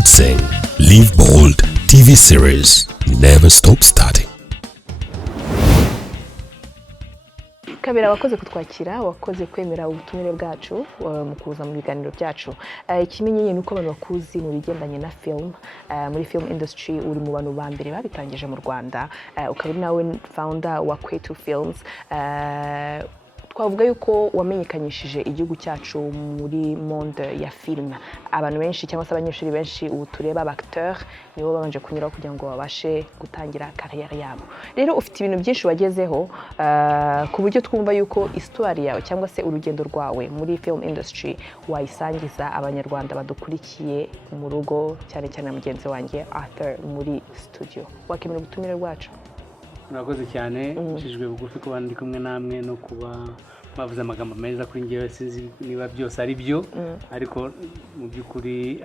MUTZIG, Live Bold TV series, never stop starting. Kabera wakoze kutwakira, wakoze kwemera ubutumire bwacu mu kuza mu biganiro byacu. Ikimenyenye nuko abantu bakuzi mu bigendanye na film, muri film industry uri mu bantu ba mbere babitangije mu Rwanda, ukaba nawe founder wa Kwetu Films. Twavuga yuko wamenyekanyishije igihugu cyacu muri monde ya film. Abantu benshi cyangwa se abanyeshuri benshi ubu tureba acteur nibo babanje kunyura kugira ngo babashe gutangira career yabo. Rero ufite ibintu byinshi wagezeho ku buryo twumva yuko histoire yawe cyangwa se urugendo rwawe muri film industry wayisangiza abanyarwanda badukurikiye mu rugo, cyane cyane mugenzi wanjye Arthur muri studio. Wakemera ubutumire bwacu? Murakoze cyane, nshijwe bugufi kuba ndi kumwe namwe no kuba bavuze amagambo meza kuri ngewe, sinzi niba byose ari byo, ariko mu by'ukuri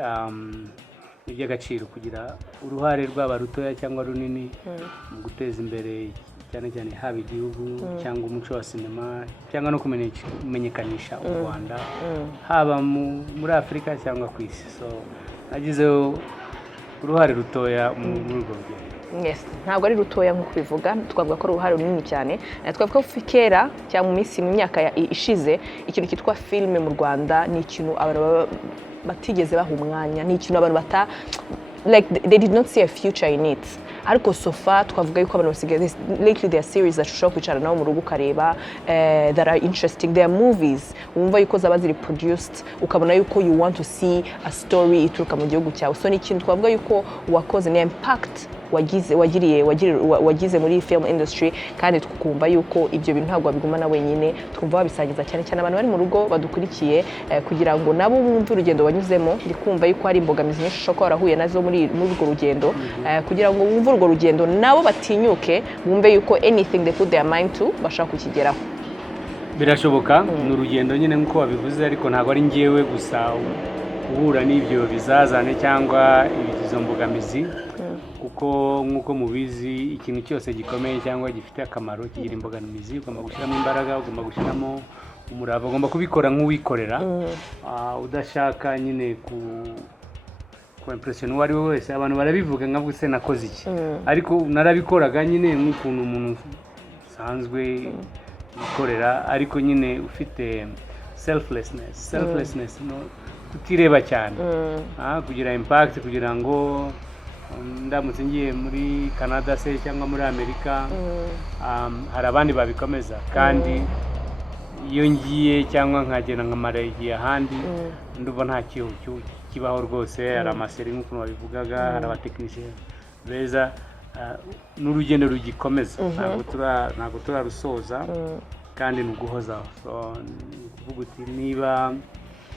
iby'agaciro kugira uruhare rw'aba rutoya cyangwa runini mu guteza imbere cyane cyane haba igihugu cyangwa umuco wa sinema cyangwa no kumenyekanisha u Rwanda haba muri Afurika cyangwa ku isi. So nagizeho uruhare rutoya muri urwo rugendo. Yes, ntabwo ari rutoya nko kubivuga, twavuga ko uruhare runini cyane. Twavuga ko kera cyangwa mu minsi mu myaka ishize ikintu kitwa filme mu Rwanda ni ikintu abantu batigeze baha umwanya, ni ikintu abantu like they did not see a future in it. Ariko sofa twavuga yuko abantu basigaye lately there are series that ushobora kwicara nawo mu rugo ukareba that are interesting. There are movies wumva yuko zaba ziri produced ukabona yuko you want to see a story ituruka mu gihugu cyawe. So ni ikintu twavuga yuko wakoze ni impact wagize muri film industry, kandi tukumva yuko ibyo bintu ntabwo babigumana wenyine, twumva babisangiza cyane cyane abantu bari mu rugo badukurikiye, kugira ngo nabo bumve urugendo wanyuzemo. Ndikumva yuko hari imbogamizi nyinshi ushobora kuba warahuye nazo muri urwo rugendo, kugira ngo bumve urwo rugendo nabo batinyuke, bumve yuko anything they put their mind to bashaka kukigeraho. Birashoboka, ni urugendo nyine nk'uko wabivuze, ariko ntabwo ari ngewe gusa uhura n'ibyo bizazane cyangwa izo mbogamizi, kuko nk'uko mubizi ikintu cyose gikomeye cyangwa gifite akamaro kigira imbogamizi. Ugomba gushyiramo imbaraga, ugomba gushyiramo umurava, ugomba kubikora nk'uwikorera, udashaka nyine ku impression uwo ari we wese. Abantu barabivuga nkavuga se nakoze iki, ariko narabikoraga nyine nk'ukuntu umuntu usanzwe ukorera, ariko nyine ufite selflessness no kutireba cyane, kugira impact, kugira ngo ndamutse ngiye muri Canada se cyangwa muri Amerika hari abandi babikomeza, kandi iyo ngiye cyangwa nkagenda nkamara igihe ahandi ndumva nta kibaho rwose. Hari amaseri nk'uko babivugaga, hari abatekinisiye beza, n'urugendo rugikomeza, ntabwo turarusoza, kandi ni uguhozaho. Kuvuga uti niba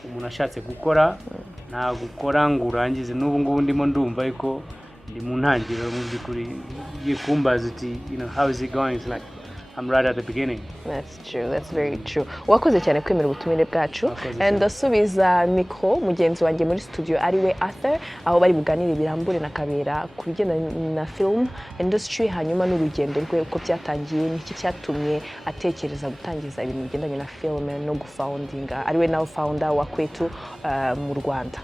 umuntu ashatse gukora ntabwo ukora ngo urangize. N'ubu ngubu ndimo ndumva yuko ndi mu ntangiriro mu by'ukuri. Ugiye kumbaza uti how is it going, it's like I'm right at the beginning. That's true, that's very true. Wakoze cyane kwemera ubutumire bwacu, and ndasubiza mikro mugenzi wanjye muri studio ari we Arthur, aho bari buganire birambure na Kabera ku bigendanye na film industry, hanyuma n'urugendo rwe uko byatangiye, n'iki cyatumye atekereza gutangiza ibintu bigendanye na film no gufoundinga, ari we now founder wa Kwetu mu Rwanda.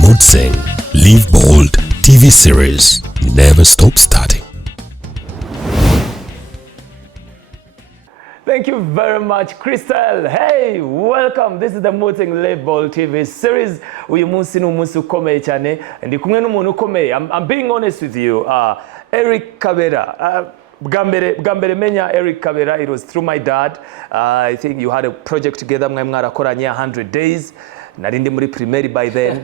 MUTZIG, Live Bold TV series, never stop starting. Thank you very much, Crystal. Hey, welcome. This is the MUTZIG Live Bold TV series. Uyu munsi ni umunsi ukomeye cyane, ndi kumwe n'umuntu ukomeye. I'm being honest with you. Eric Kabera. Bwambere menya Eric Kabera, it was through my dad. I think you had a project together, mwarakoranye 100 days. Narindi muri primaire by then.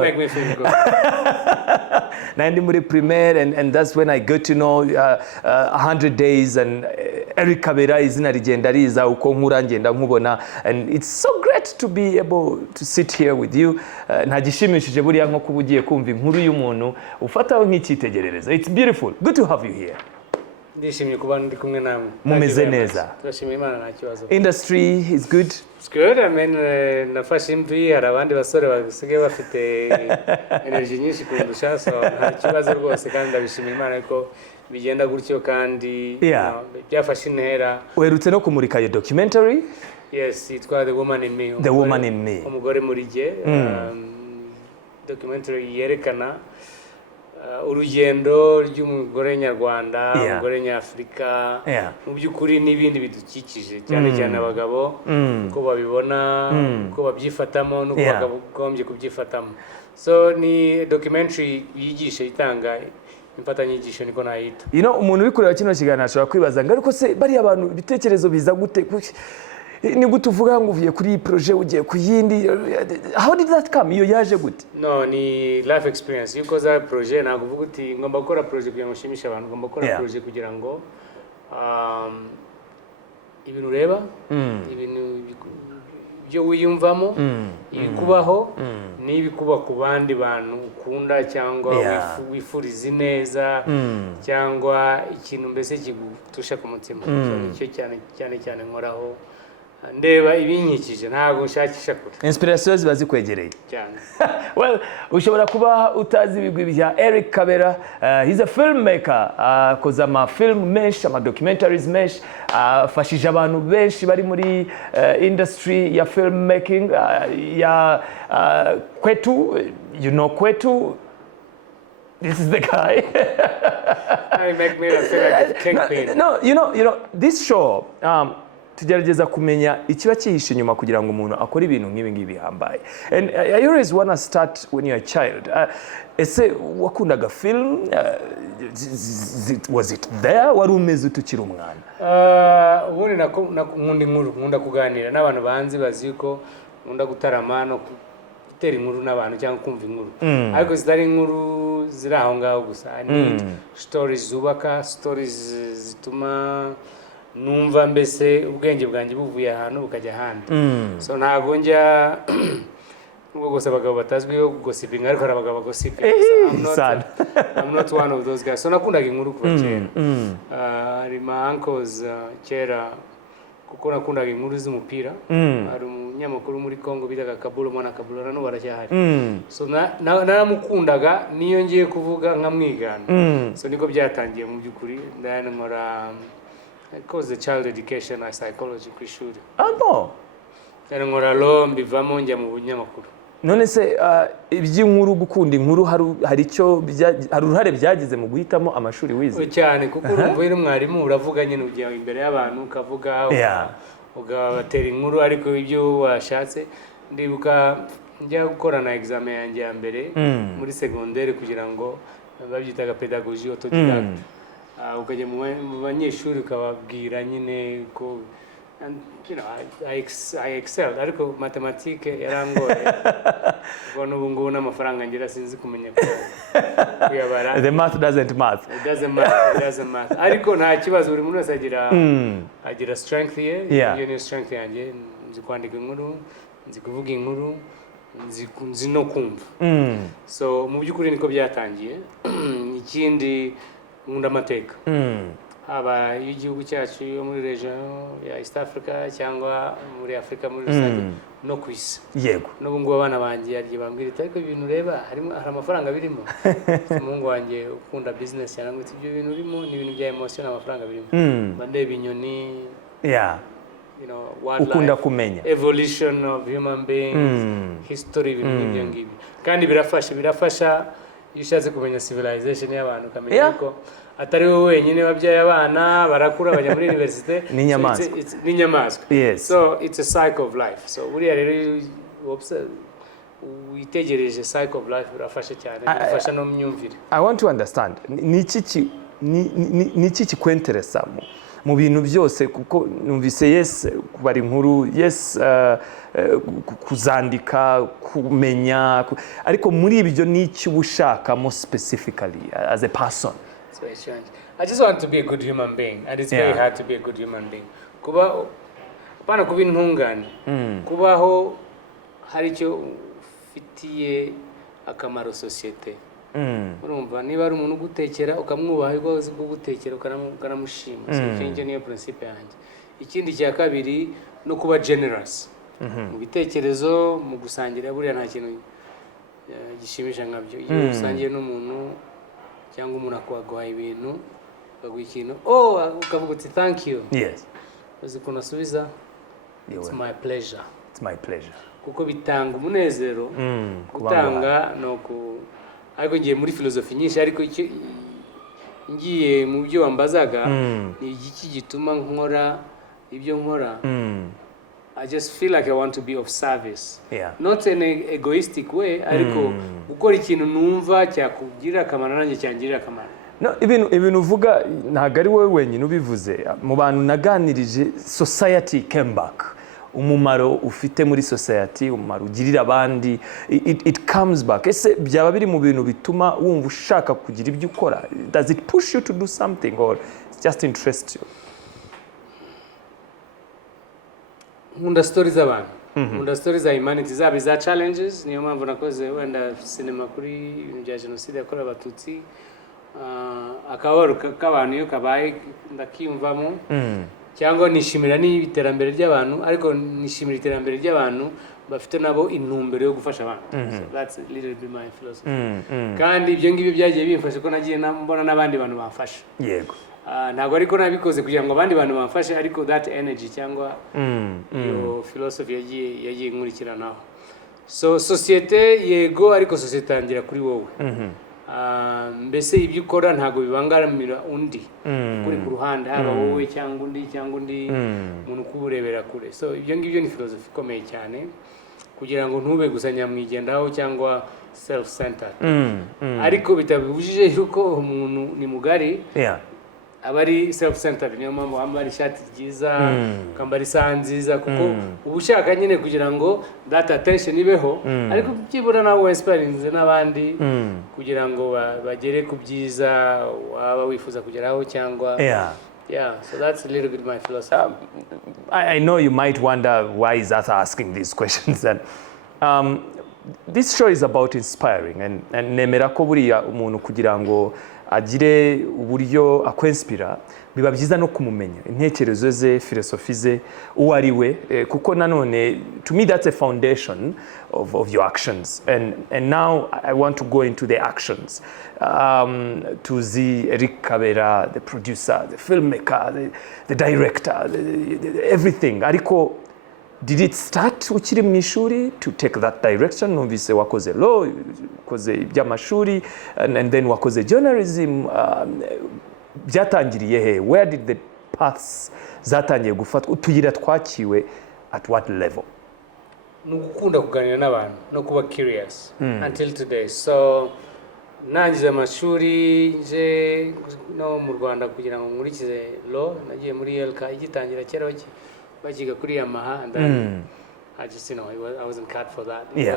Make me feel good. Narindi muri primaire, and that's when I got to know 100 days, and Eric Kabera izina rigenda riza uko nkura ngenda nkubona, and it's so great to be able to sit here with you. Ntagishimishije buriya nko kubugiye kumva inkuru y'umuntu ufataho nk'icyitegererezo. It's beautiful. Good to have you here. ndishimye kuba ndi kumwe namwe mumeze neza turashimira Imana nta kibazo industry is good it's good I mean nafashe imvi hari abandi basore basigaye bafite energy nyinshi kundusha so nta kibazo rwose kandi ndabishimira Imana ko bigenda gutyo kandi byafashe intera uherutse no kumurika iyo documentary yes itwa The Woman in Me The Woman in Me umugore muri jye documentary yerekana urugendo ry'umugore nyarwanda umugore nyafrika mu by'ukuri n'ibindi bidukikije cyane cyane abagabo ko babibona ko babyifatamo no bagombye kubyifatamo so ni documentary yigisha itanga imfatanyigisho niko nayita umuntu uri kureba kino kiganiro ashobora kwibaza ngo ariko se bari abantu ibitekerezo biza gute ni gute uvuga ngo uvuye kuri iyi projet ugiye ku yindi how did that come iyo yaje gute no ni life experience yuko za projet ntabwo uvuga uti ngomba gukora projet kugira ngo nshimishe abantu ngomba gukora projet kugira ngo ibintu ureba ibintu byo wiyumvamo ibikubaho n'ibikuba ku bandi bantu ukunda cyangwa wifuriza neza cyangwa ikintu mbese kigutusha ku mutima nicyo cyane nkoraho ndeba ibinkikije ntabwo nshakisha kure inspiration ziba zikwegereye cyane well ushobora kuba utazi ibigwi bya Eric Kabera he's a filmmaker akoze film menshi documentaries menshi afashije abantu benshi bari muri industry ya filmmaking ya kwetu kwetu this is the guy I make me feel like a kingpin no you know this show tugerageza kumenya ikiba cyihishe nyuma kugira ngo umuntu akore ibintu nk'ibi ngibi bihambaye and I always want to start when you're a child ese wakundaga film was it there wari umeze utukiri umwana ubundi nkunda inkuru nkunda kuganira n'abantu banzi bazi ko nkunda gutarama no gutera inkuru n'abantu cyangwa kumva inkuru ariko zitari inkuru ziri aho ngaho gusa ni stories zubaka stories zituma numva mbese ubwenge bwanjye buvuye ahantu bukajya ahandi so ntago njya ubwo gusa abagabo batazwiho gosipinga ariko hari abagabo bagosipinga I'm not one of those guys so nakundaga inkuru kuva kera hari ma uncles kera kuko nakundaga inkuru z'umupira hari umunyamakuru muri Congo bitaga Kabura mwana Kabura nano baracyahari so naramukundaga niyo ngiye kuvuga nkamwigana so niko byatangiye mu by'ukuri ndana nkora I cause the child education and psychology ku ishuri. No. Cyane nkora law mbivamo njya mu bunyamakuru. None se iby'inkuru gukunda inkuru hari icyo hari uruhare byagize mu guhitamo amashuri wize? Cyane kuko urumva uri mwarimu uravuga nyine ugiye imbere y'abantu ukavuga ugabatera inkuru ariko ibyo washatse ndibuka njya gukora na examen yanjye ya mbere muri secondaire kugira ngo babyitaga pedagogie autodidacte. Ukajya mu banyeshuri ukababwira nyine ko I excelled ariko mathematique yarangoye ubwo n'ubu n'amafaranga ngira sinzi kumenya kuyabara the math doesn't math it doesn't math ariko nta kibazo buri muntu wese agira strength ye iyo ni strength yanjye nzi kwandika inkuru nzi kuvuga inkuru nzi no kumva so mu by'ukuri niko byatangiye ikindi nkunda amateka haba y'igihugu cyacu yo muri region ya East Africa cyangwa muri Africa muri rusange no ku isi yego n'ubu ngubu abana banjye yagiye bambwira ariko ibintu ureba hari amafaranga birimo umuhungu wanjye ukunda business cyangwa ibyo bintu birimo ni ibintu bya emotion amafaranga birimo bandeba inyoni wildlife, ukunda kumenya evolution of human beings history ibintu nk'ibyo ngibyo kandi birafasha iyo ushatse kumenya civilization y'abantu ukamenya ko atari wowe wenyine babyaye abana barakura bajya muri university n'inyamaswa so it's a cycle of life so buriya rero witegereje cycle of life birafasha cyane birafasha no myumvire I want to understand ni iki kikwenteresa mu bintu byose kuko numvise kubara inkuru kuzandika kumenya ariko muri ibyo ni iki ubushakamo specifically as a person I just want to be a good human being and it's very hard to be a good human being kuba intungane kubaho hari icyo ufitiye akamaro societe urumva niba ari umuntu ugutekera ukamwubaha ariko uzi kugutekera ukanamushima so icyo niyo principe yanjye. Ikindi cya kabiri no kuba generous mu bitekerezo, mu gusangira. Buriya nta kintu gishimisha nkabyo iyo usangiye n'umuntu cyangwa umuntu akwaguha ibintu akaguha ikintu ukavuga uti thank you, yes, uzi ukuntu asubiza it's my pleasure, it's my pleasure, kuko bitanga umunezero. Gutanga no ariko ngiye muri filozofi nyinshi, ariko ngiye mu byo wambazaga ni iki gituma nkora ibyo nkora. I just feel like I want to be of service, not in an egoistic way, ariko gukora ikintu numva cyakugirira akamaro nanjye cyangirira akamaro. No, ibintu uvuga ntabwo ari wowe wenyine ubivuze. Mu bantu naganirije, society came back. Umumaro ufite muri society, umumaro ugirira abandi, it comes back. Ese byaba biri mu bintu bituma wumva ushaka kugira ibyo ukora? Does it push you to do something or it just interests you? Nkunda stories z'abantu, nkunda stories za humanity, zaba iza challenges. Niyo mpamvu nakoze wenda sinema kuri ibintu bya jenoside yakorewe Abatutsi. Akababaro k'abantu iyo kabaye ndakiyumvamo, cyangwa nishimira n'iterambere ry'abantu, ariko nishimira iterambere ry'abantu bafite nabo intumbero yo gufasha abantu. So that's a little bit my philosophy. Kandi ibyo ngibyo byagiye bimfasha ko nagiye mbona n'abandi bantu bamfasha. Yego. Ntabwo ariko nabikoze kugira ngo abandi bantu bamfashe, ariko that energy cyangwa iyo philosophy yagiye inkurikiranaho. So societe yego, ariko societe yangira kuri wowe. Mbese ibyo ukora ntabwo bibangamira undi kuri ku ruhande, haba wowe cyangwa undi umuntu kuburebera kure. So ibyo ngibyo ni philosophy ikomeye cyane, kugira ngo ntube gusa nyamwigendaho cyangwa self-centered. Ariko bitabujije yuko umuntu ni mugari, aba ari self-centered. Niyo mpamvu wambara ishati ryiza, ukambara isaha nziza, kuko uba ushaka nyine kugira ngo that attention ibeho, ariko byibura nawe inspirinze n'abandi kugira ngo bagere ku byiza waba wifuza kugeraho cyangwa. So that's a little bit my philosophy. I know you might wonder why is Arthur asking these questions. And this show is about inspiring, and nemera ko buriya umuntu kugira ngo agire uburyo akwinspira biba byiza no kumumenya intekerezo ze, philosophy ze, uwo ari we, kuko nanone to me that's a foundation of your actions. And now I want to go into the actions. To the Eric Kabera, the producer, the filmmaker, the director, everything. Ariko, did it start ukiri mu ishuri to take that direction? Numvise wakoze law, wakoze iby'amashuri, and then wakoze journalism. Byatangiriye he? Where did the paths zatangiye gufatwa? Utuyira twakiwe at what level? Nugukunda kuganira n'abantu no kuba curious until today. So nangize amashuri nje no mu Rwanda kugira ngo nkurikize law, nagiye muri LK igitangira kera bakiga kuri Yamaha, and then I just I wasn't cut for that. It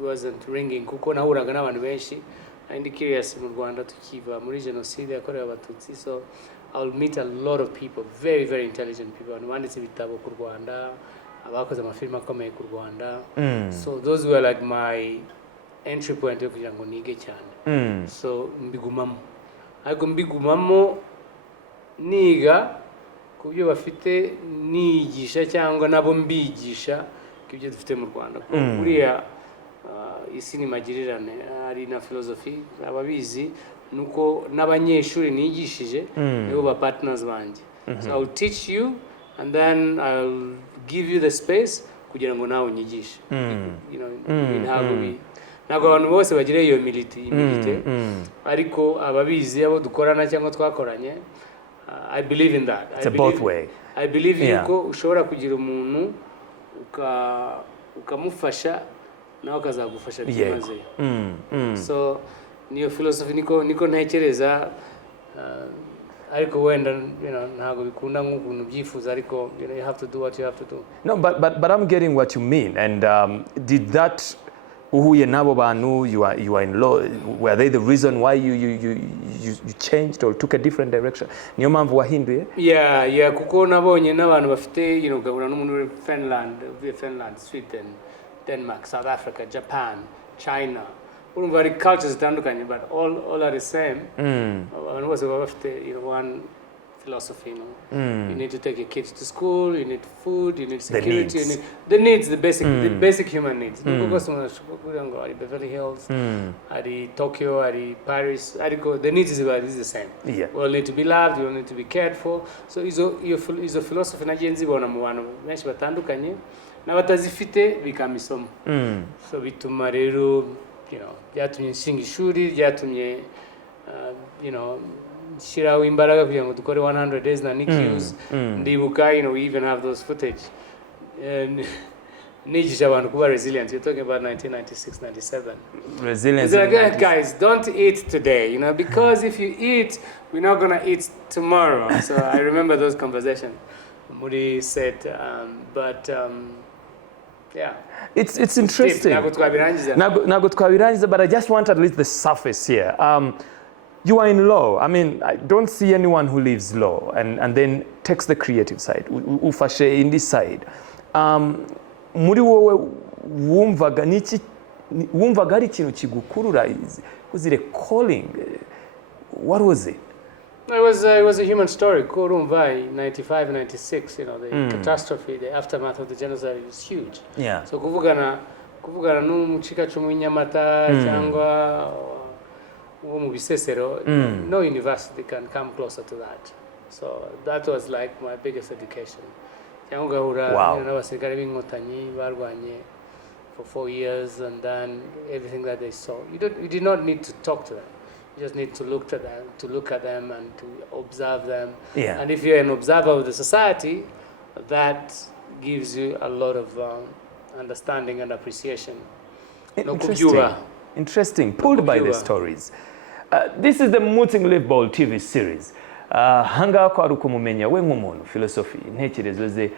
wasn't ringing, kuko nahuraga n'abantu benshi and curious mu Rwanda tukiva muri jenoside yakorewe Abatutsi. So I'll meet a lot of people, very very intelligent people, and banditse ibitabo ku Rwanda, abakoze amafilm akomeye ku Rwanda. So those were like my entry point yo kugira ngo nige cyane. So mbigumamo, ariko mbigumamo niga kubyo bafite, nigisha cyangwa nabo mbigisha kubyo dufite mu Rwanda. Buriya isi ni magirirane, ari na philosophy ababizi, nuko n'abanyeshuri nigishije nibo ba partners banje. So I'll teach you and then I'll give you the space kugira ngo nawe unyigishe. Ntabwo abantu bose bagire iyo humility, ariko ababizi abo dukorana cyangwa twakoranye, I believe in that. It's both way. I believe yuko ushobora kugira umuntu ukamufasha nawe akazagufasha byimaze. So niyo philosophy niko ntekereza, ariko wenda ntabwo bikunda nk'ukuntu byifuza, ariko you have to do what you have to do. No, but I'm getting what you mean. And did that uhuye nabo bantu, you are in law, were they the reason why you changed or took a different direction? Niyo mpamvu wahinduye? Yeah, kuko nabonye n'abantu bafite gahura n'umuntu Finland, Sweden, Denmark, South Africa, Japan, China, urumva ari cultures zitandukanye but all are the same. Abantu bose baba bafite one philosophy, you need to take your kids to school, you need food, you need security, you need the needs, the basic human needs. Because Beverly Hills, Tokyo, Paris, the needs is the same. Yeah. We all need to be loved, we all need to be cared for. So is a philosophy na genzi bona mu bantu benshi batandukanye n'abatazifite bikamisomo. So bituma rero byatumye nshinga ishuri, byatumye shiraho imbaraga kugira ngo dukore 100 days na NICUs. Ndibuka we even have those footage. Nigisha abantu kuba resilient. You're talking about 1996, 97. Resilience. It's like, guys, don't eat today, because if you eat, we're not gonna eat tomorrow. So I remember those conversations. Muri said, yeah. It's interesting. Nago twabirangiza, but I just want at least the surface here. You are in law. I mean, I don't see anyone who leaves law and then takes the creative side. Ufashe in this side. Muri wowe wumvaga ari ikintu kigukurura, was it a calling? What was it? It was a human story. Kurumva 95, 96, the catastrophe, the aftermath of the genocide is huge. Yeah. So kuvugana n'umucika cy'umunyamata cyangwa wo mu Bisesero, no university can come closer to that. So that was like my biggest education. Wow. N'abasirikare b'inkotanyi barwanye for 4 years, and then everything that they saw. You did not need to talk to them. You just need to look at them and to observe them. Yeah. And if you're an observer of the society, that gives you a lot of understanding and appreciation. Interesting. Pulled by the stories. This is the MUTZIG Live Bold TV series. Hanga ko ari ukumumenya we nk'umuntu philosophy intekerezo ze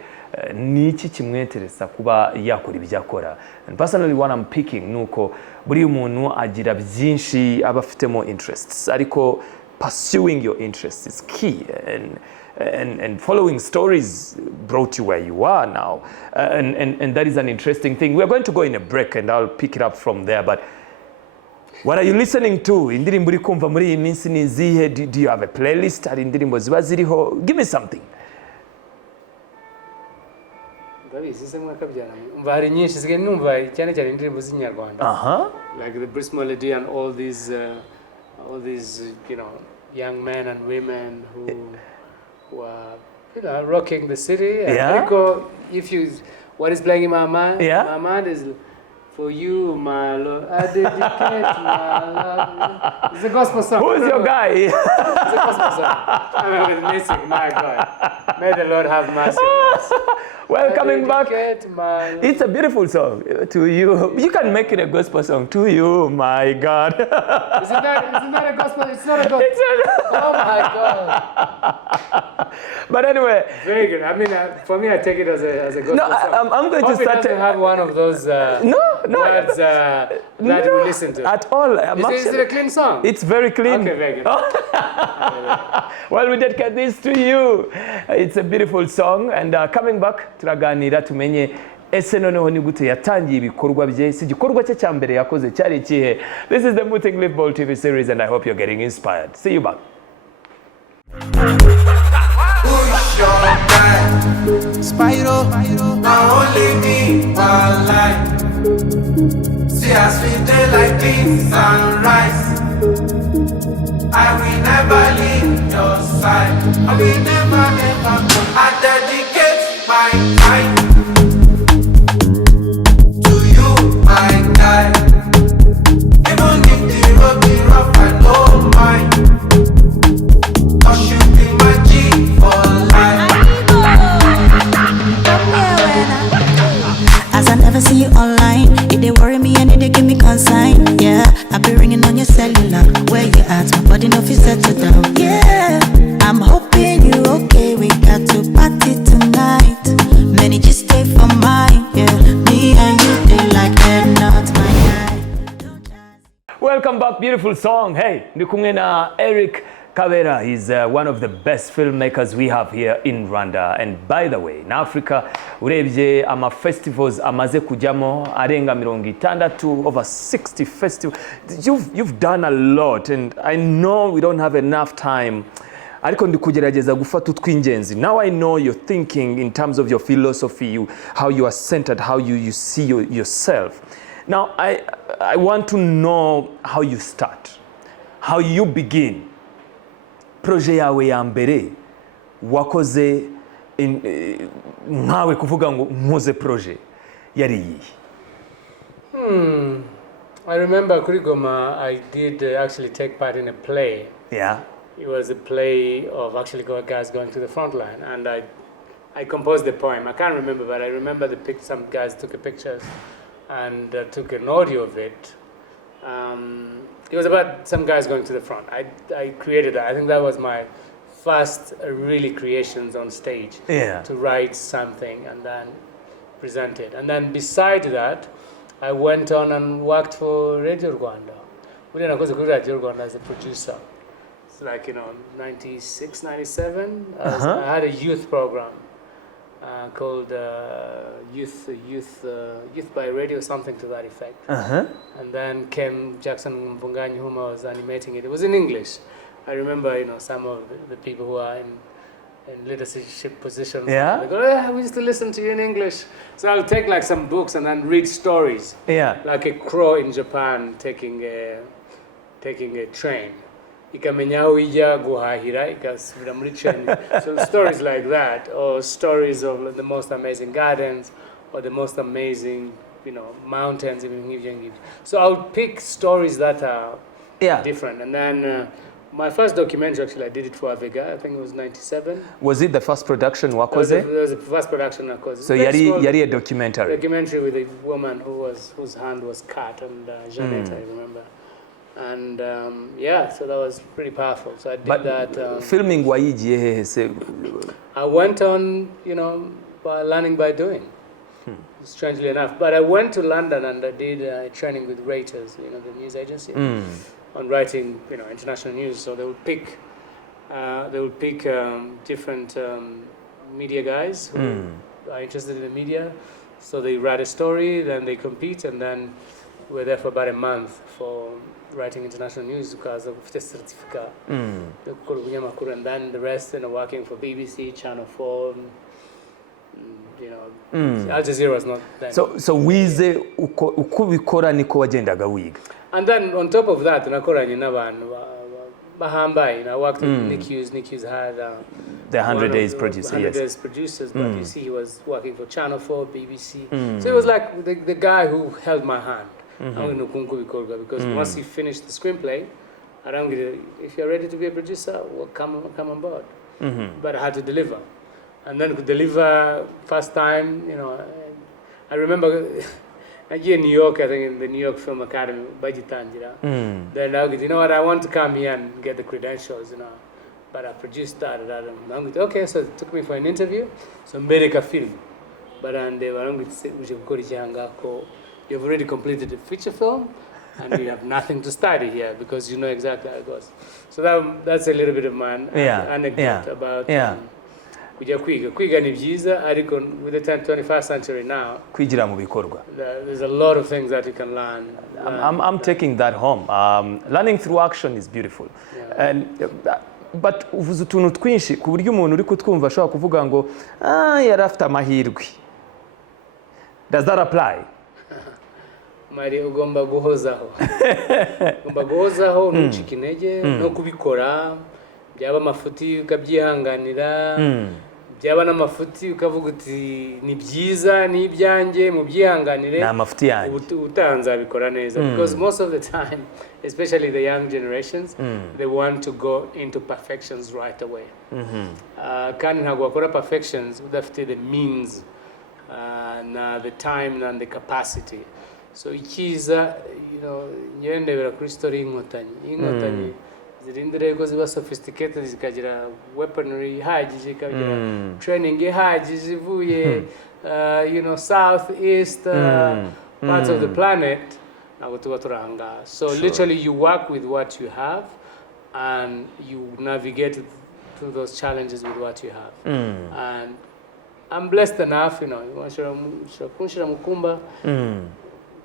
niki kimweteresa kuba yakora ibyakora. And personally what I'm picking nuko buri umuntu agira byinshi abafitemo interests, ariko pursuing your interests is key, and following stories brought you where you are now, and that is an interesting thing. We're going to go in a break and I'll pick it up from there, but what are you listening to? Indirimbo uri kumva muri iyi minsi ni zihe? Do you have a playlist? Hari indirimbo ziba ziriho? Give me something. Hari nyinshi zige numva cyane cyane indirimbo z'inyarwanda. Like the Brisk Melody and all these young men and women who are rocking the city. Yeah. What is playing in my mind? Yeah. My mind is for you, my Lord, I dedicate my love. It's a gospel song. Who is your guy? It's a gospel song. I'm with music, my God. May the Lord have mercy on us. Well, coming back, it's a beautiful song. To you, you can make it a gospel song. To you, my God. Isn't that a gospel? It's not a gospel. Oh my God. But anyway, very good. I mean, for me, I take it as a gospel song. I'm going to start. It doesn't have one of those words that we listen to. At all. Is it a clean song? It's very clean. Okay, very good. Well, we dedicate this to you. It's a beautiful song, and coming back, turaganira tumenye ese noneho ni gute yatangiye ibikorwa bye, si igikorwa cye cya mbere yakoze cyari ikihe. This is the MUTZIG Live Bold TV series, and I hope you're getting inspired. See you back. Spyro, now only me one life. See us we day like this sunrise. I will never leave your side. I will never, never go. I dedicate my time to you, my guy. Even if the road be rough, I don't mind. 'Cause you be my G for life. As I never see you online, it they worry me and it they give me consign. Yeah, I be ringing on your cellular. Where you at? My body no fit settle down. Yeah, I'm hoping you okay. We got to party tonight. Many just stay for mine. Yeah, me and you they like head not my guy. Welcome back, beautiful song. Hey, ndi kumwe na Eric Kabera is one of the best filmmakers we have here in Rwanda, and by the way in Africa urebye ama festivals amaze kujyamo arenga 60 over 60 festivals. You've done a lot, and I know we don't have enough time, ariko ndi kugerageza gufata utwingenzi. Now I know you're thinking in terms of your philosophy, how you are centered, how you see yourself. Now I want to know how you start, how you begin. Projet yawe ya mbere wakoze nkawe kuvuga ngo nkoze projet yari iyi? I remember kuri Goma I did actually take part in a play. Yeah. It was a play of actually guys going to the front line, and I composed the poem. I can't remember, but I remember some guys took a picture and took an audio of it. It was about some guys going to the front. I created that. I think that was my first really creations on stage. Yeah. To write something and then present it. And then beside that, I went on and worked for Radio Rwanda. We didn't go to Radio Rwanda as a producer. It's like, 96, 97. I had a youth program called Youth by Radio, something to that effect. And then came Jackson Mpunganyi, whom I was animating it. It was in English. I remember, some of the people who are in leadership positions. Yeah. They go, we used to listen to you in English. So I'll take like some books and then read stories. Yeah. Like a crow in Japan taking a train. Ikamenya aho ijya guhahira ikasubira muri train. So stories like that, or stories of the most amazing gardens, or the most amazing, mountains. Even. So I'll pick stories that are different. And then my first documentary, actually, I did it for Avega. I think it was 97. Was it the first production? Wakoze? It was the first production. Wakoze. So yari a documentary. Documentary with a woman whose hand was cut, and Jeanette, I remember. And so that was pretty powerful. So I did that. Filming wayijiye hehe? I went on, by learning by doing. Strangely enough, but I went to London and I did training with Reuters, the news agency, on writing, international news. So they would pick different media guys who are interested in the media. So they write a story, then they compete, and then we're there for about a month for writing international news because of the certificate. And then the rest, working for BBC, Channel 4. Al Jazeera was not then. So wize uko bikora niko wagendaga wiga. And then on top of that, nakoranye n'abantu bahambaye. I worked with Nick Hughes. Nick Hughes had the 100 Days producer. 100 Days producers, but you see, he was working for Channel 4, BBC. So it was like the guy who held my hand. Because once he finished the screenplay, if you're ready to be a producer, well, come on board. But I had to deliver. And then could deliver first time, I remember here in New York, I think in the New York Film Academy, then I go, I want to come here and get the credentials, But I produced that. Okay, so it took me for an interview. So America film. But then they were you've already completed a feature film, and you have nothing to study here because you know exactly how it goes. So that's a little bit of my anecdote about kujya kwiga ni byiza, ariko with the 21st century now, kwigira mu bikorwa. There's a lot of things that you can learn. I'm taking that home. Learning through action is beautiful. But uvuze utuntu twinshi ku buryo umuntu uri kutwumva ashobora kuvuga ngo yari afite amahirwe. Does that apply? Mari ugomba guhozaho. Ugomba guhozaho ntucike intege no kubikora. Byaba amafuti ukabyihanganira, byaba n'amafuti ukavuga uti ni byiza ni ibyanjye mu byihanganire, na mafuti yanjye utanza bikora neza. Because most of the time, especially the young generations, they want to go into perfections right away. Kandi ntabwo wakora perfections udafite the means na the time and the capacity. So ikiza, nyendebera kuri story y'inkotanyi zirindire ko ziba sophisticated, zikagira weaponry ihagije, ikagira training ihagije ivuye south east parts of the planet, ntabwo tuba turanga. So literally you work with what you have and you navigate through those challenges with what you have. And I'm blessed enough, you know, kunshira mukumba,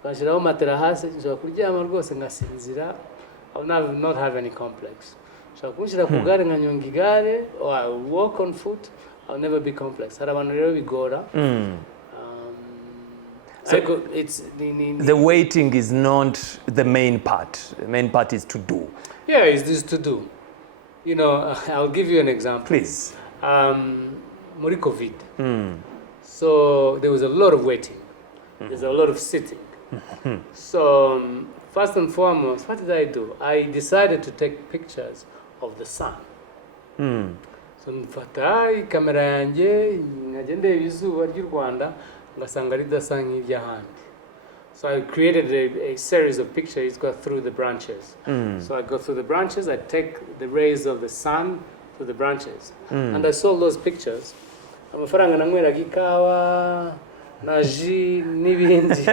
kunshiraho matera hasi, nshobora kuryama rwose ngasinzira. I will not have any complex. So kunshira ku gare nkanyonga igare, or I will walk on foot, I'll never be complex. Hari abantu rero bigora. So it's the waiting is not the main part. The main part is to do. Yeah, it's this to do. You know, I'll give you an example. Please. Muri COVID. So there was a lot of waiting. There's a lot of sitting. So first and foremost, what did I do? I decided to take pictures of the sun. So mfata kamera yanjye nkajya ndeba izuba ry'u Rwanda ngasanga ridasa nk'iry'ahandi. So I created a series of pictures. It's got through the branches. So I go through the branches. I take the rays of the sun through the branches, and I sold those pictures. Amafaranga nanywera ikawa na ji n'ibindi.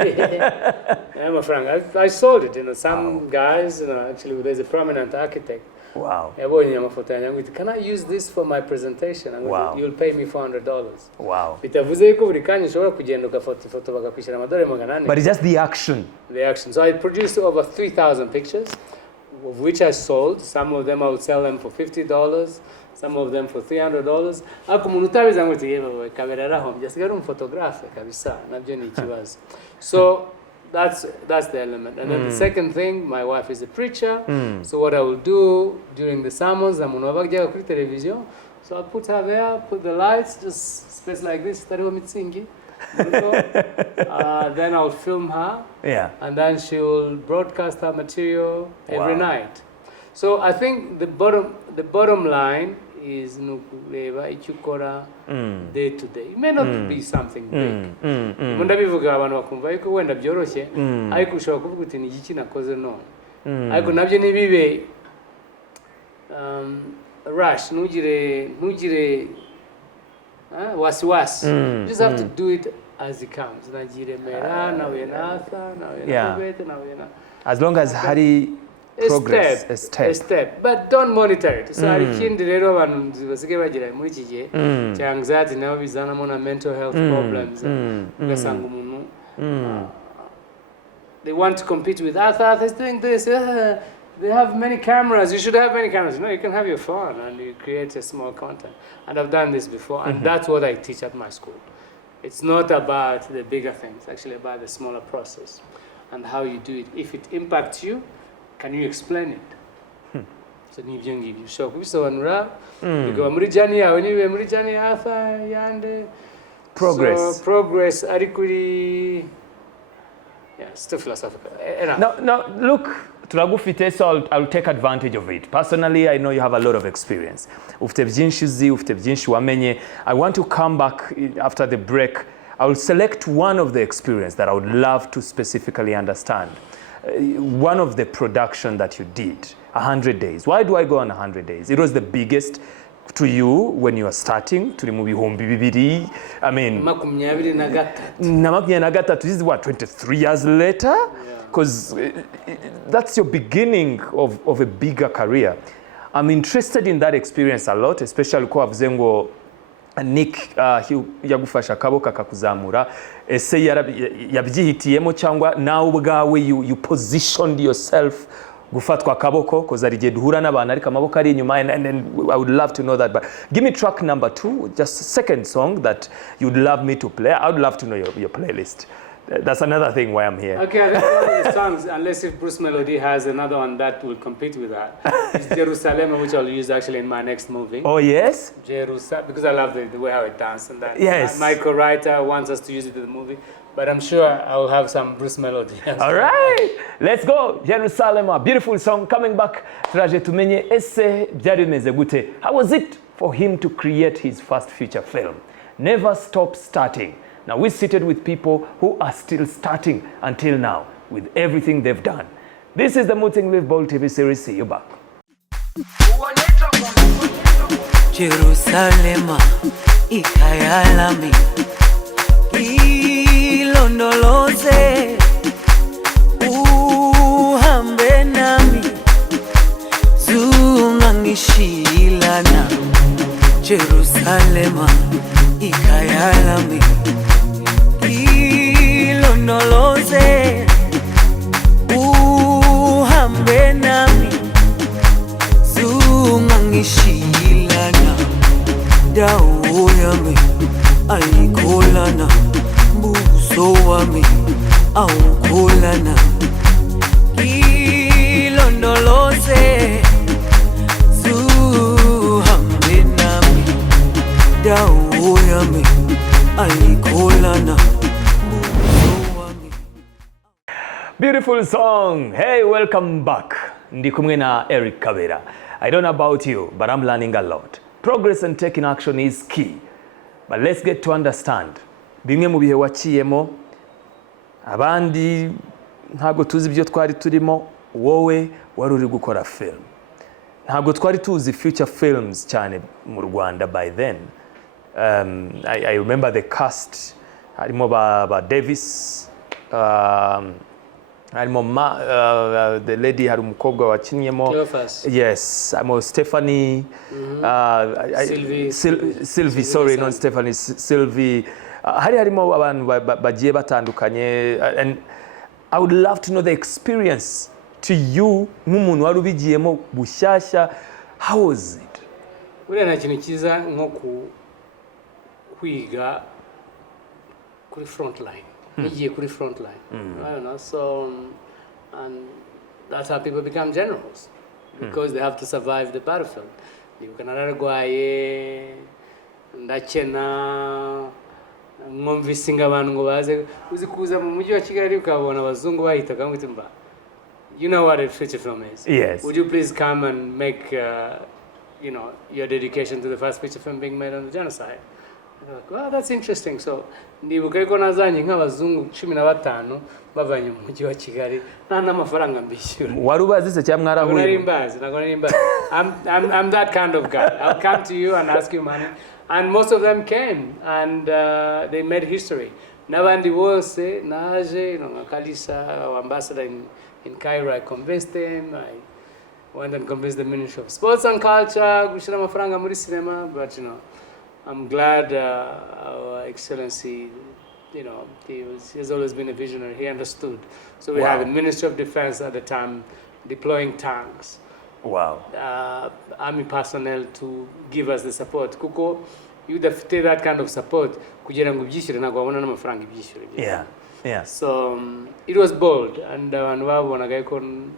Amafaranga. I sold it. You know, some guys. You know, actually, there's a prominent architect. Wow. Can I use this for my presentation? And wow. You'll pay me $400. Wow. But it's just the action. The action. So I produced over 3,000 pictures, of which I sold. Some of them I would sell them for $50, some of them for $300. So that's the element. And then the second thing, my wife is a preacher. So what I will do during the sermons, I'm on television. So I'll put her there, put the lights, just space like this, MUTZIG. Then I'll film her. Yeah. And then she will broadcast her material every night. So I think the bottom line is day to day. It may not be something big. Mundabivuga abantu bakumva yuko wenda byoroshye ariko ushobora kuvuga uti ni iki nakoze none. Ariko nabyo nibibe rush ntugire wasiwasi. You just have to do it as it comes. Nagiremera nawe natha nawe nakubete nawe na. As long as hari progress, a step, but don't monitor it. So ikindi rero abantu basige bagira muri iki gihe cya anxiety nabo bizanamo na mental health problems. Ugasanga umuntu they want to compete with others doing this. They have many cameras. You should have many cameras. No, you can have your phone and you create a small content. And I've done this before, and that's what I teach at my school. It's not about the bigger things. It's actually about the smaller process and how you do it. If it impacts you, can you explain it? So nibyo ngibyo ushobora kubisobanura bigaba muri jani yawe niwe muri jani yafa yande progress ari kuri still philosophical. No, look, turagufite, so I'll take advantage of it. Personally, I know you have a lot of experience. Ufite byinshi uzi, ufite byinshi wamenye. I want to come back after the break. I will select one of the experience that I would love to specifically understand. One of the production that you did, 100 days. Why do I go on 100 days? It was the biggest to you when you were starting to the movie Home BBBD. I mean, this is what, 23 years later? Because that's your beginning of a bigger career. I'm interested in that experience a lot, especially kwa Zengo Nick yagufasha kaboko kakuzamura ese yabyihitiyemo cyangwa nawe ubwawe you positioned yourself gufatwa kaboko because ari gihe duhura n'abantu ariko amaboko ari inyuma, and I would love to know that. But give me track number 2, just second song that you'd love me to play. I would love to know your playlist. That's another thing why I'm here. Okay, that's one of the songs, unless if Bruce Melody has another one that will compete with that. It's Jerusalem, which I'll use actually in my next movie. Oh, yes? Jerusalem, because I love the way how it dances and that. Yes. My co-writer wants us to use it in the movie, but I'm sure I'll have some Bruce Melody. All right, let's go. Jerusalem, a beautiful song. Coming back, turaje tumenye ese byari bimeze gute. How was it for him to create his first feature film? Never stop starting. Now, we seated with people who are still starting until now with everything they've done. This is the MUTZIG Live Bold TV series. See you back. Jerusalem, ikayalami, ilondoloze, uhambe nami, zoom ngishilana Jerusalema ikayalami ilondoloze uhambe nami zungangishilana dawo yami ayikholana buso wami awukholana ilondoloze zuhambe nami dawo yami ayikholana buso wami. Beautiful song. Hey, welcome back. Ndi kumwe na Eric Kabera. I don't know about you, but I'm learning a lot. Progress and taking action is key. But let's get to understand. Bimwe mu bihe waciyemo, abandi ntabwo tuzi ibyo twari turimo, wowe wari uri gukora film. Ntabwo twari tuzi future films cyane mu Rwanda by then. I remember the cast, harimo ba Davis, harimo the lady hari umukobwa wakinyemo. Yes, harimo Stephanie, Sylvie, sorry, not Stephanie, Sylvie. Harimo abantu bagiye batandukanye, and I would love to know the experience to you nk'umuntu wari ubigiyemo bushyashya. How was it? Uriya nta kintu cyiza nko kwiga kuri front line. Nigiye kuri front line. I don't know, so and that's how people become generals, because they have to survive the battlefield. Nibuka nararwaye ndakena mwumvisinga abantu ngo baze uzi kuza mu mujyi wa Kigali ukabona abazungu bahitaga ngo itimba, you know what a feature film is. Yes. Would you please come and make you know, your dedication to the first feature film being made on the genocide? Like, well, that's interesting. So ndibuka yuko nazanye nk'abazungu 15 bavanye mu mujyi wa Kigali nta n'amafaranga mbishyura. Wari ubazi se cyangwa mwarahuye? Ntabwo nari mbazi. I'm that kind of guy. I'll come to you and ask you money. And most of them came, and they made history. N'abandi bose naje, you know, Kalisa, our ambassador in Cairo, I convinced him. I went and convinced the Ministry of Sports and Culture, gushyira amafaranga muri cinema, but you know, I'm glad our Excellency, you know, he has always been a visionary. He understood. So we had the Ministry of Defense at the time deploying tanks. Wow. Army personnel to give us the support. Kuko, you have to that kind of support. Kugira ngo byishyure nagwa wabona n'amafaranga ibyishyure. Yeah. So it was bold, and wanaga kon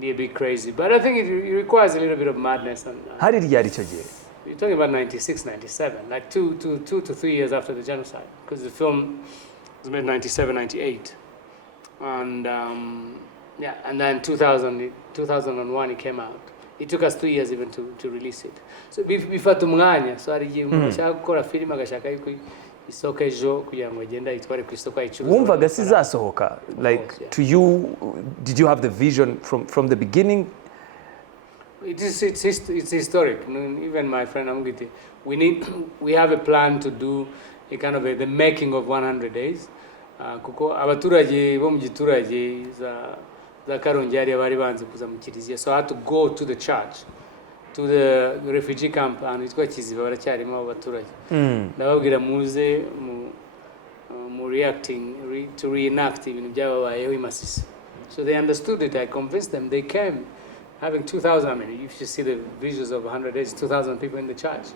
be a bit crazy, but I think it requires a little bit of madness. And How did you icyo gihe? you're talking about 96, 97, like 2 to 3 years after the genocide, because the film was made 97, 98, and yeah, and then 2001 it came out. It took us 2 years even to release it. So before tumwanya, so ari gihe umuntu ashaka gukora film agashaka yuko isoko ejo kugira ngo agenda itware ku isoko ayicuruza. Wumvaga sizasohoka, like course, yeah. To you, did you have the vision from the beginning? It's historic. Even my friend Amgiti, we have a plan to do a kind of the making of 100 days. Kuko abaturage bo mu giturage za Karongi bari banze kuza mu kiliziya, so I had to go to the church, to the refugee camp, and itwa Kiziba baracyarimo abaturage. Ndababwira muze mu to reenact ibintu byababayeho i Masisi. So they understood it. I convinced them. They came. Having 2,000, I mean, if you see the visuals of 100 days, 2,000 people in the church,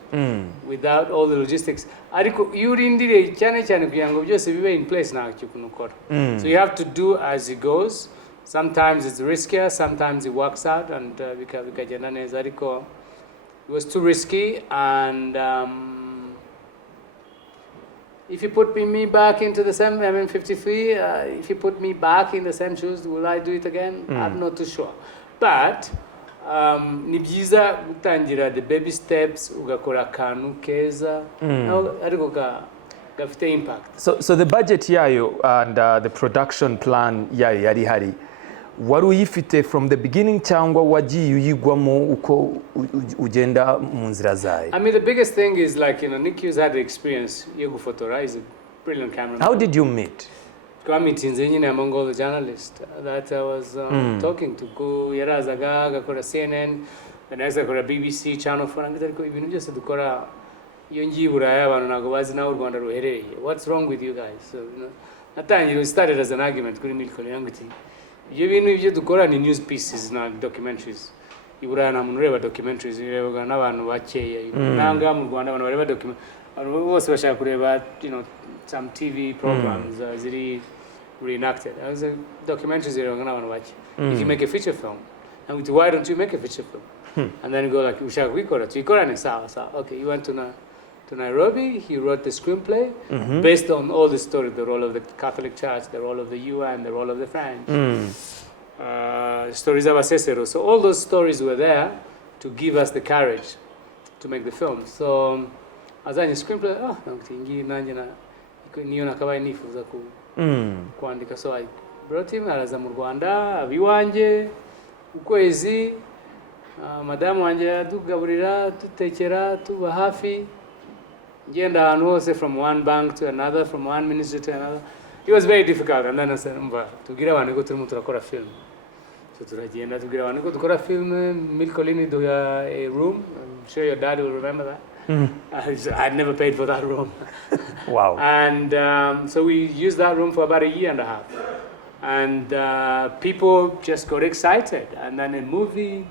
without all the logistics. You rindire cyane kugira ngo byose bibe in place now cyukunukora. So you have to do as it goes. Sometimes it's riskier, sometimes it works out, and bikagenda neza. Ariko it was too risky, and if you put me back into the same, 53, if you put me back in the same shoes, will I do it again? I'm not too sure. But ni byiza gutangira the baby steps, ugakora akantu keza, ariko gafite impact. So the budget yayo and the production plan yayo yari hari, wari uyifite from the beginning cyangwa wagiye uyigwamo uko ugenda mu nzira zayo? I mean, the biggest thing is, like, you know, Niki's had the experience yo gufotora. He's a brilliant cameraman. How did you meet? Twameetinze nyine among all the journalists that I was talking to. Yarazaga agakora CNN, the next akora BBC channel 4 ngita ariko ibintu byose dukora iyo ngiye Buraya abantu ntago bazi naho u Rwanda ruherereye. What's wrong with you guys? So natangiye started as an argument kuri Milcon yangu ati ibyo bintu ibyo dukora ni news pieces na documentaries. I Buraya nta muntu ureba documentaries, ureba n'abantu bakeya. Nanga mu Rwanda abantu bareba documentaries bose bashaka kureba some TV programs ziri reenacted. I was like, documentaries are going on. If you make a feature film, and why don't you make a feature film? And then you go like, "Ushaka wikora." So you go and sawa. Okay, you went to Nairobi. He wrote the screenplay based on all the stories: the role of the Catholic Church, the role of the UN, the role of the French, stories of Asesero. So all those stories were there to give us the courage to make the film. So as I screenplay, niyo nakabaye nifuza kuandika. So I brought him araza mu Rwanda abiwanje ukwezi madamu wanje atugaburira tutekera tuba hafi ngenda ahantu hose from one bank to another, from one ministry to another. It was very difficult. And then I said tugira abantu ko turimo turakora film. So turagenda tugira abantu ko dukora film. Milcolini do a room. I'm sure your dad will remember that. I'd never paid for that room. Wow. And so we used that room for about a year and a half. And people just got excited. And then in movie,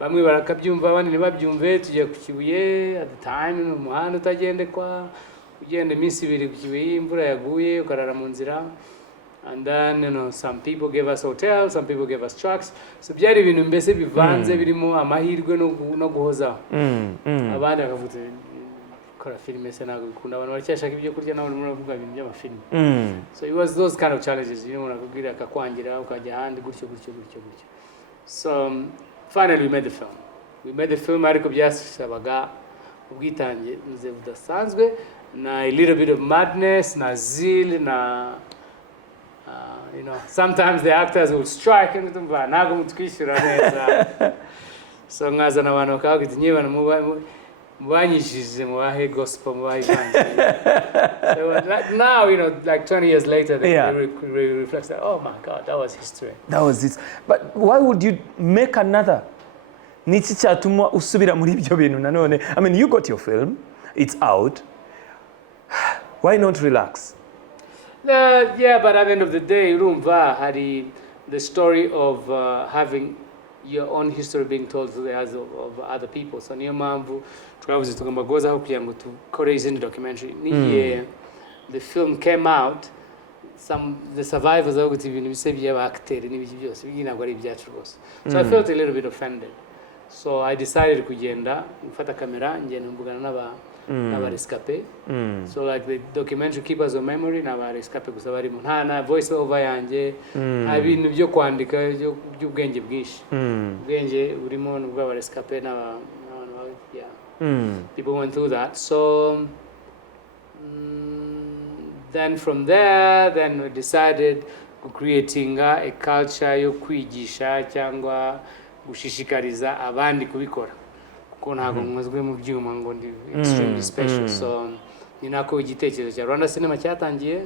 bamwe barakabyumva abandi ntibabyumve tujya ku Kibuye at the time umuhanda utagendekwa ugenda iminsi ibiri ku Kibuye imvura yaguye ukarara mu nzira. And then some people gave us hotels, some people gave us trucks. So byari ibintu mbese bivanze birimo amahirwe no guhoza. Abandi bakavuga kora filime se nago bikunda abantu baracyashaka ibyo kurya nawe muri bavuga ibintu by'amafilime. So it was those kind of challenges, nakubwira akakwangira ukajya handi gutyo. So finally we made the film. Ariko byasabaga ubwitange nze budasanzwe na a little bit of madness na zeal na sometimes the actors will strike and ntago mutwishyura neza. So nkazana abantu bakavuga ati nyewe mubanyishije mubahe gospel mubahe So now like 20 years later they reflect that, oh my God, that was history. That was it. But why would you make another? Niki cyatuma usubira muri ibyo bintu nanone? I mean, you got your film, it's out. Why not relax? Yeah, but at the end of the day, urumva hari the story of having your own history being told to the eyes of other people. So niyo mpamvu twavuze tugomba guhozaho kugira ngo tukore izindi documentary. Niye the film came out, the survivors aho guti ibintu bise by'aba actor n'ibiki byose ntabwo ari ibyacu rwose. So I felt a little bit offended. So I decided kugenda mfata kamera ngenda mvugana n'aba rescapé. So like the documentary keepers of memory n'aba rescapé gusa barimo nta voice over yanjye nta bintu byo kwandika by'ubwenge bwinshi. Ubwenge burimo n'ubwa rescapé n'aba people went through that. So then from there we decided creating a culture yo kwigisha cyangwa gushishikariza abandi kubikora kuko ntago mwazwe mu byuma ngo ndi extremely special. So ni nako igitekerezo cya Rwanda Cinema cyatangiye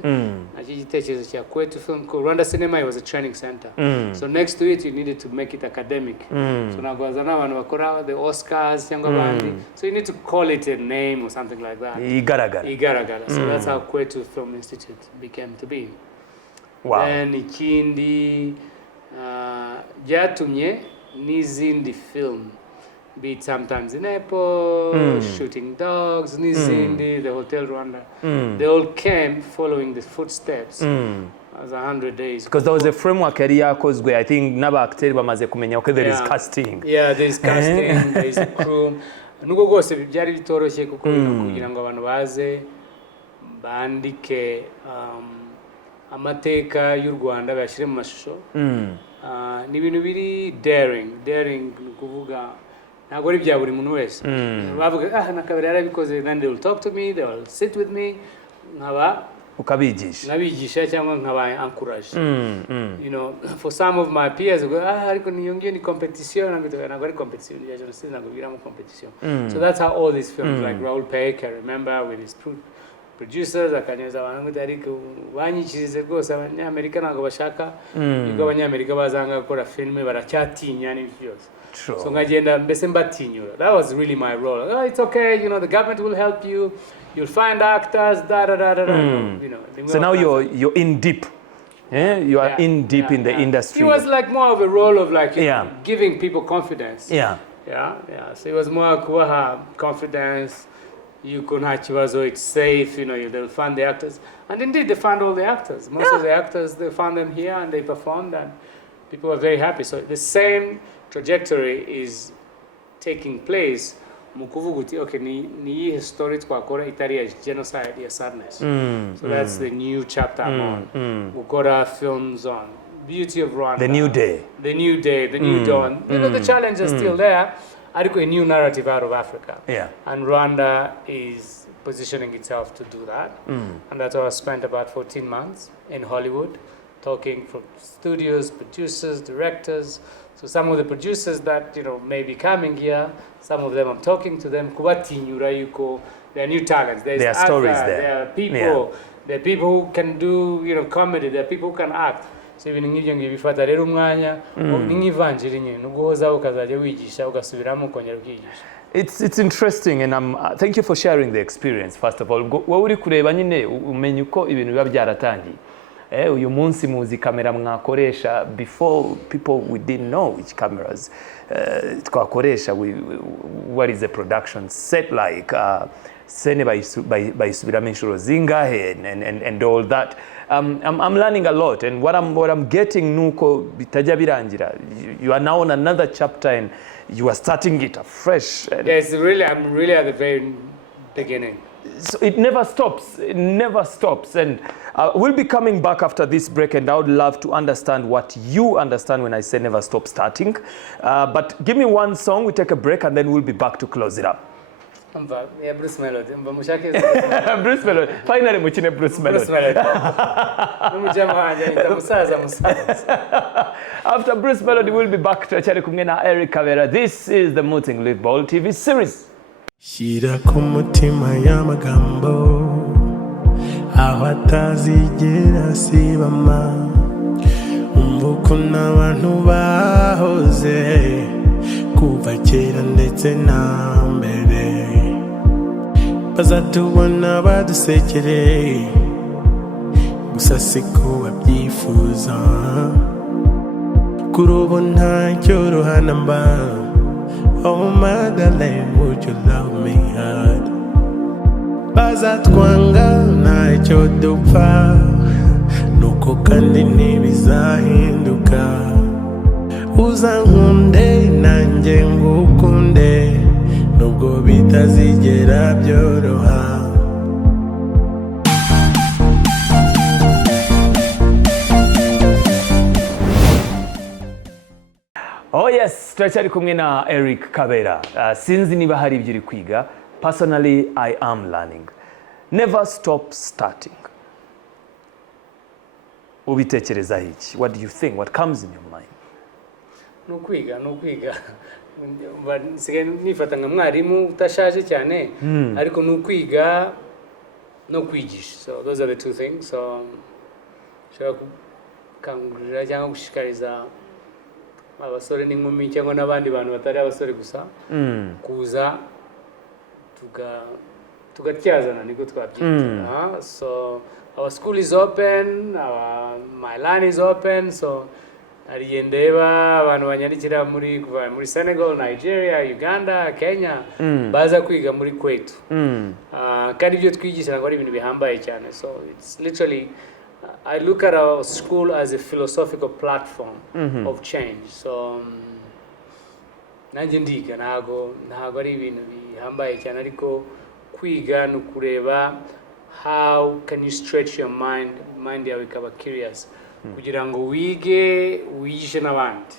nacyo igitekerezo cya Kwetu Film. Rwanda Cinema was a training center, so next to it you needed to make it academic. So ntabwo wazana abantu bakora the Oscars cyangwa abandi, so you need to call it a name or something like that. Igaragara. So that's how Kwetu Film Institute became to be. Wow. Then ikindi byatumye n'izindi film, be it Sometimes in April, Shooting Dogs, n'izindi, the Hotel Rwanda, they all came following the footsteps as 100 days. Because there was a framework yari yakozwe, I think n'aba actors bamaze kumenya okay there is casting. Yeah, there is casting, there is a crew. Nubwo rwose byari bitoroshye kuko kugira ngo abantu baze bandike amateka y'u Rwanda bashyire mu mashusho. Ni ibintu biri daring kuvuga ntabwo ari bya buri muntu wese. Bavuga na Kabera yarabikoze, then they will talk to me, they will sit with me, nkaba ukabigisha cyangwa nkaba encourage. For some of my peers go ariko niyongeye ni competition, ntabwo ari competition ya jenoside, ntabwo biramo competition. So that's how all these films like Raoul Peck, I remember with his producers akanyeza abantu ariko banyikirize rwose abanyamerika ntabwo bashaka yuko abanyamerika bazanga gukora filime baracyatinya n'ibyo byose. True. So ngagenda mbese mbatinyura. That was really my role. Oh, it's okay, the government will help you. You'll find actors, da da da da da. So now you're in deep. Yeah, you are in deep in the industry. It was like more of a role of like Yeah. giving people confidence. Yeah. So it was more kubaha confidence. You can so it's safe. They'll fund the actors, and indeed they fund all the actors. Most of the actors, they found them here and they performed, and people were very happy. So the same trajectory is taking place. Mukuvuguti, okay, ni story twakora itari ya genocide ya sadness. So that's the new chapter I'm on. Ukora films on beauty of Rwanda. The new day. The new day, the new dawn. The challenge is still there. A new narrative out of Africa. Yeah. And Rwanda is positioning itself to do that. And that's why I spent about 14 months in Hollywood, talking from studios, producers, directors. So some of the producers that may be coming here, some of them I'm talking to them. There are new talents. There are stories there. There are people. There are people who can do comedy. There are people who can act. So ibintu nk'ibyo ngibifata rero umwanya n'inyivanjiri nyine nuguhoza ukazajya wigisha ugasubiramo ukongera ukigisha. It's interesting, and thank you for sharing the experience. First of all, wowe uri kureba nyine umenya uko ibintu biba byaratangiye. Uyu munsi muzi kamera mwakoresha before people we didn't know which cameras twakoresha. What is the production set like? Sene bayisubiramo inshuro zingahe and all that. I'm learning a lot, and what I'm getting nuko bitajya birangira. You are now on another chapter and you are starting it afresh. Yes, really, I'm really at the very beginning. So it never stops. It never stops. And we'll be coming back after this break, and I would love to understand what you understand when I say never stop starting. But give me one song, we take a break, and then we'll be back to close it up. Yeah, Bruce Melody. Bruce Melody. Finally, muchine Bruce Melody. After Bruce Melody, we'll be back to Achari kumwe na Eric Kabera. This is the MUTZIG Live Bold TV series. Shira kumutima y'amagambo aho atazigera sibama umvuko n'abantu bahoze kuva kera ndetse na mbere bazatubona badusekere gusa siko babyifuza kuri ubu ntacyo ruhana mba. Oh my darling, would you love me hard? Bazatwanga ntacyo dupfa nuko kandi ntibizahinduka. Uzankunde nanjye ngukunde nubwo bitazigera byoroha. Oh yes, turacyari kumwe na Eric Kabera. Sinzi niba hari ibyo uri kwiga. Personally, I am learning. Never stop starting. Ubitekereza iki? What do you think? What comes in your mind? Nukwiga. Nsigaye nifata nka mwarimu utashaje cyane, ariko nukwiga no kwigisha. So those are the two things. So shaka kangurira cyangwa gushikariza abasore n'inkumi cyangwa n'abandi bantu batari abasore gusa kuza tugatyazana niko twabyita. So our school is open, my line is open, so ariyendeba abantu banyandikira muri Senegal, Nigeria, Uganda, Kenya baza kwiga muri kwetu. Kandi ibyo twigisha ntabwo ari ibintu bihambaye cyane. So it's literally I look at our school as a philosophical platform of change. So nanjye ndiga ntabwo ari ibintu bihambaye cyane, ariko kwiga no kureba how can you stretch your mind yawe ikaba curious kugira ngo wigishe n'abandi.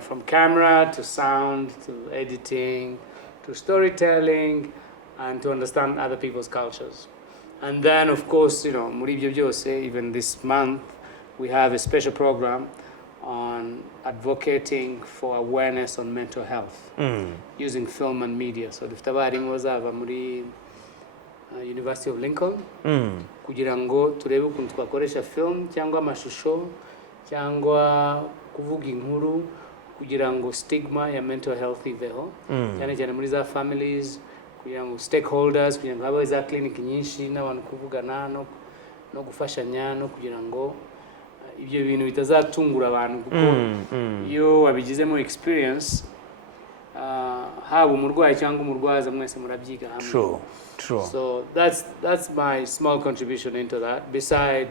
From camera to sound to editing to storytelling and to understand other people's cultures. And then, of course, muri ibyo byose, even this month, we have a special program on advocating for awareness on mental health using film and media. So, dufite abarimu bazava muri University of Lincoln kugira ngo turebe ukuntu twakoresha film cyangwa amashusho cyangwa kuvuga inkuru kugira ngo stigma ya mental health iveho cyane cyane muri za families, kugira ngo stakeholders, kugira ngo habeho za clinic nyinshi n'abantu kuvugana no gufashanya no kugira ngo ibyo bintu bitazatungura abantu kuko iyo wabigizemo experience haba umurwayi cyangwa umurwaza mwese murabyiga hamwe. True. So that's my small contribution into that, beside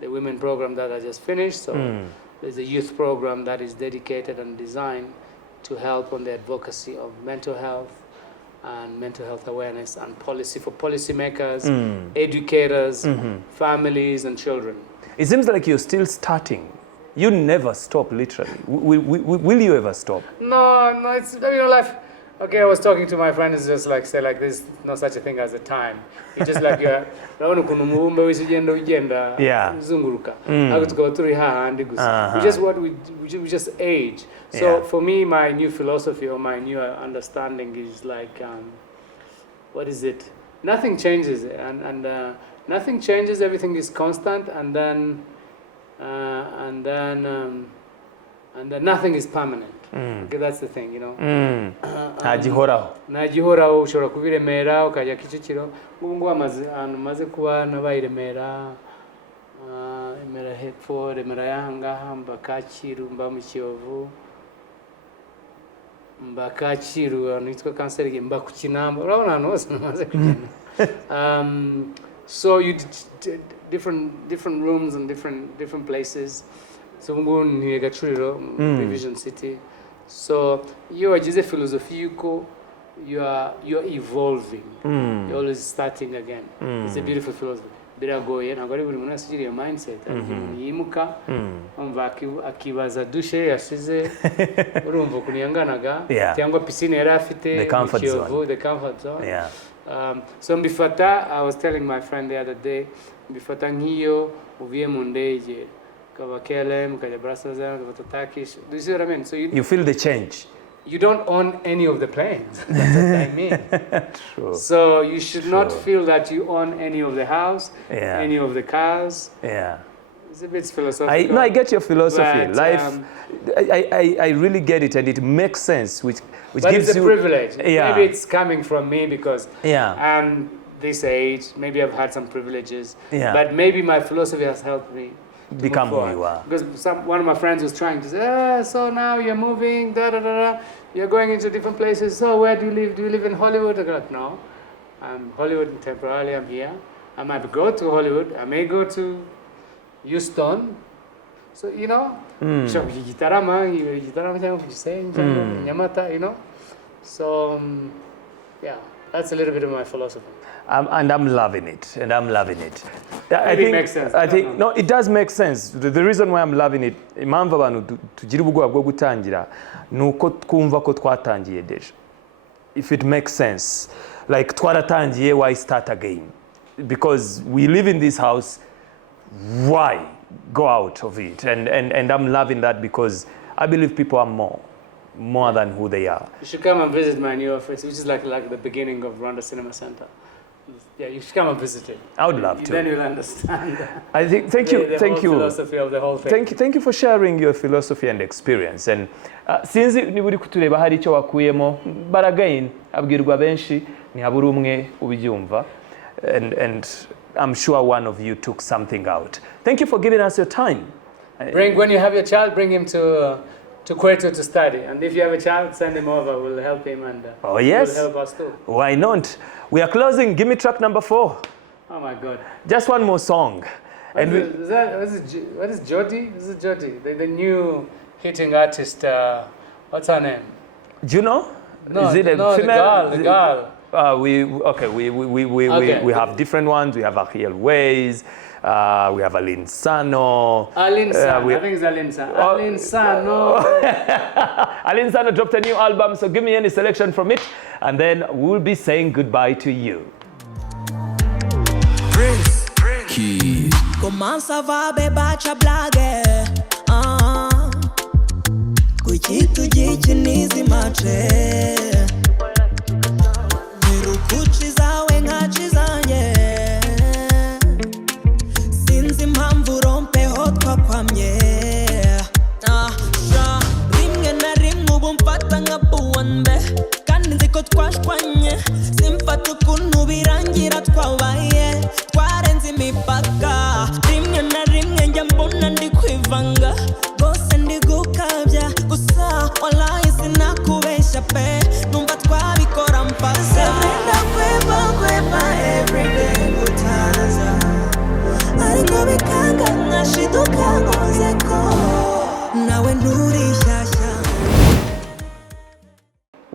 the women program that I just finished. So there's a youth program that is dedicated and designed to help on the advocacy of mental health and mental health awareness and policy for policymakers, educators, families and children. It seems like you're still starting. You never stop, literally. Will you ever stop? No, it's, life. Okay, I was talking to my friend, it's just like, say like there's no such a thing as a time. It's just like, zunguruka. We just age. So for me, my new philosophy or my new understanding is like, what is it? Nothing changes, and nothing changes, everything is constant, and then nothing is permanent. Okay, that's the thing, Najihoraho. ushobora kubiremera ukajya Kicukiro. Ubu ngo amaze kuba nabaye Remera, Remera hepfo, Remera yangaha, mba Kacyiru, mba mu Kiyovu, mba Kacyiru, nitwa kanseri, mba ku Kinamba. Urabona hano hose namaze kugenda. So you different rooms and different places. So ngo ni Gacuriro, Vision City. So you wagize philosophy yuko you are evolving. You're always starting again. It's a beautiful philosophy. Biragoye ntabwo ari buri muntu asigira iyo mindset. Yimuka umva akibaza dushe yashize urumva kuniyanganaga cyangwa piscine yari afite the comfort zone. So mbifata, I was telling my friend the other day, mbifata nk'iyo uviye mu ndege kava KLM kajya Brussels kava Turkish. Do you see what I mean? So you feel the change. You don't own any of the planes. That's what I mean. True. So you should not feel that you own any of the house, any of the cars. It's a bit philosophical. I get your philosophy. But, Life, I really get it, and it makes sense, which but gives it's a you privilege. Maybe it's coming from me because I'm this age. Maybe I've had some privileges. But maybe my philosophy has helped me become who you are. Because one of my friends was trying to say, so now you're moving, you're going into different places. So where do you live? Do you live in Hollywood? I go, no, I'm Hollywood temporarily. I'm here. I might go to Hollywood. I may go to Houston. So So that's a little bit of my philosophy. And I'm loving it. I think no, it does make sense. The reason why I'm loving it, impamvu abantu tugira ubwoba bwo gutangira nuko twumva ko twatangiye deja. If it makes sense, like twaratangiye, why start again? Because we live in this house, why go out of it? And I'm loving that because I believe people are more than who they are. You should come and visit my new office, which is like the beginning of Rwanda Cinema Center. Yeah, you should come and visit it. I would love to. Then you'll understand. I think. Thank you. The whole philosophy of the whole thing. Thank you for sharing your philosophy and experience. And since niba uri kutureba hari icyo wakuyemo, but again, abwirwa benshi ntihabura umwe ubyumva, and I'm sure one of you took something out. Thank you for giving us your time. When you have your child, bring him to Kwetu to study. And if you have a child, send him over. We'll help him and oh, yes. We'll help us too. Why not? We are closing. Give me track number 4. Oh my God. Just one more song. What is Jody? This is Jody, the new hitting artist. What's her name? Do you know? No, is it a female? The girl. We have different ones. We have Ariel Ways. We have Aline Sano. Aline Sano. I think it's Aline Sano. Aline Sano. Aline Sano dropped a new album, so give me any selection from it, and then we'll be saying goodbye to you. Key. Comment ça va, beba cha blage? Kuchitu jichi nizi matre. Nirukuchi zawe ngachi zanye. Sinzi mpamvu rompe hotwa kwamye.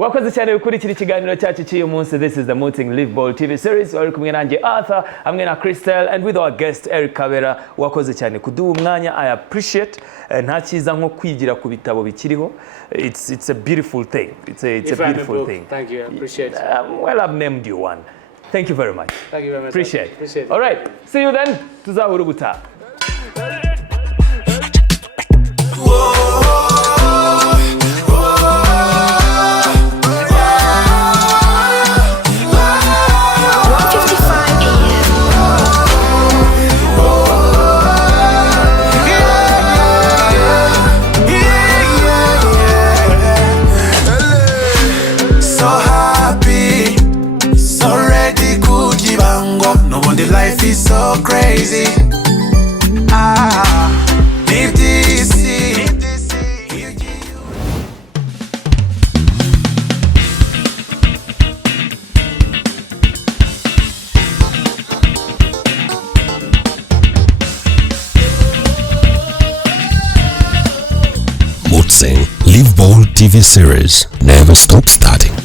wakoze cyane gukurikira ikiganiro cyacu cy'uyu munsi. This is the MUTZIG Live Bold TV series. Wari kumwe nanjye Arthur hamwe na Crystal and with our guest Eric Kabera. Wakoze cyane kuduha umwanya. I appreciate. Nta cyiza nko kwigira ku bitabo bikiriho. It's a beautiful thing. It's a beautiful thing. Thank you. I appreciate it. Well, I've named you one. Thank you very much. Thank you very much. Appreciate it. All right. See you then. Tuzahura ubutaha. Life is so crazy. Live this. MUTZIG Live Bold TV series. Never stop starting.